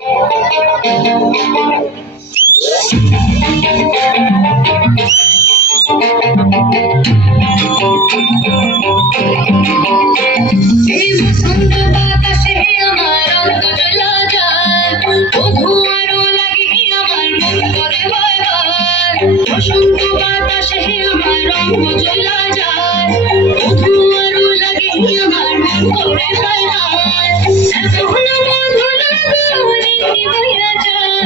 এই বসন্ত বাতাসে আমার অন্ত চলা যায়, তবু আরো লাগে আমার মন করে বারবার। বসন্ত বাতাসে আমার অন্ত চলা যায়, তবু আরো লাগে আমার মন করে বারবার। এমন মধুর গান এমনি বইয়া যায়,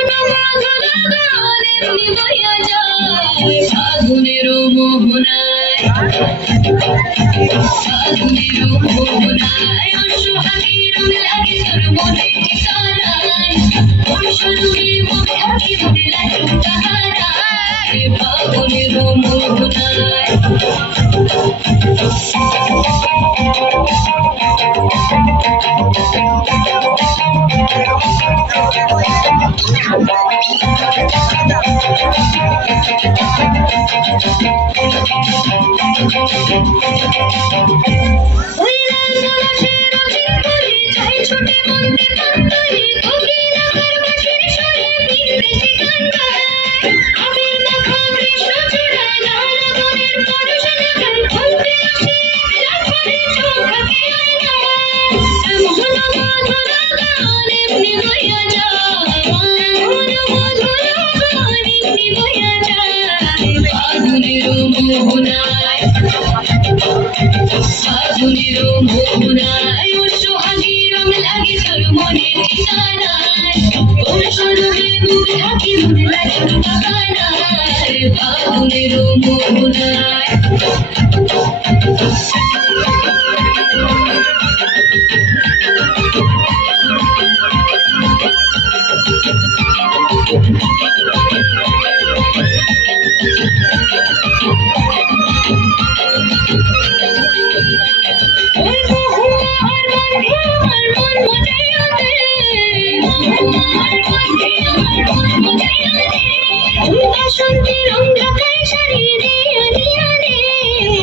এমন মধুর গান এমনি বইয়া যায়, ফাগুনের মোহনায়, ফাগুনের মোহনায় অসহায় রং লাগে তোর মনে ঠিকানায়, কোন স্বরূপে মনে থাকি মনে লাগে তাহারায়, ফাগুনের মোহনায়। ওই লাল আকাশের রঙিন পরি যাই ছুটে মন্তে প্রান্তরে, কোকিল আকার বাঁশির স্বরে বিন্দেশি গান গায়। আবির মাখা কৃষ্ণচূড়ায় লাল বনের পরশ দেখায়, বলতে আসে এক লাখনে চোখ আঁকে আয়নায়। এমন মধুর গান এমনি বইয়া যায়, এমন মধুর গান এমনি বইয়া যায়, ফাগুনের মোহনায়, ফাগুনের মোহনায় অসহায় রং লাগে তোর মনে ঠিকানায়, কোন স্বরূপে ডুবে থাকি মনে লাগে তাহারায়, ফাগুনের মোহনায়। ওই মহুয়ার গন্ধে আমার মন মজাইয়া দে, মহুয়ার গন্ধে আমার মন মজাইয়া দে, ওই বাসন্তীর রং ঢাকায় শাড়ি দিয়া দিয়া রে,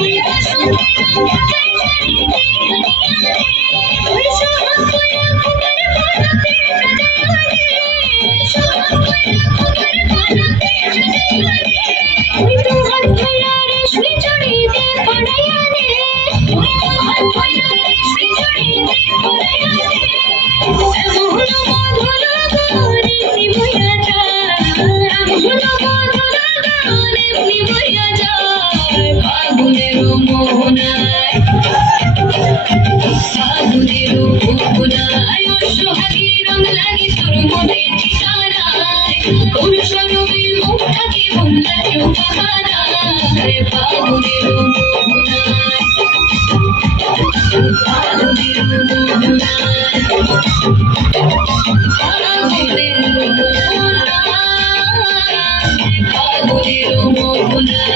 ওই বাসন্তীর রং ঢাকায় শাড়ি দিয়া দিয়া রে, ওই সোহাগ কইরা খোকার বানাতে সাজাইয়া রে, ওই সোহাগ কইরা খোকার বানাতে সাজাইয়া রে, ওই তো হাত ধইরা রেশমি চড়িতে পড়াইয়া রে, ওই তো হাত ধইরা রেশমি চড়িতে পড়াইয়া রে। এমন মধুর গান এমনি বইয়া যায়, এমন মধুর গান এমনি বইয়া যায়, ফাগুনের মোহনায়, ফাগুনের মোহনায় অসহায় রং লাগে তোর মনে ঠিকানায়, কোন স্বরূপে মুখ থাকে মন লাগে তাহারায়, ফাগুনের মোহনায়।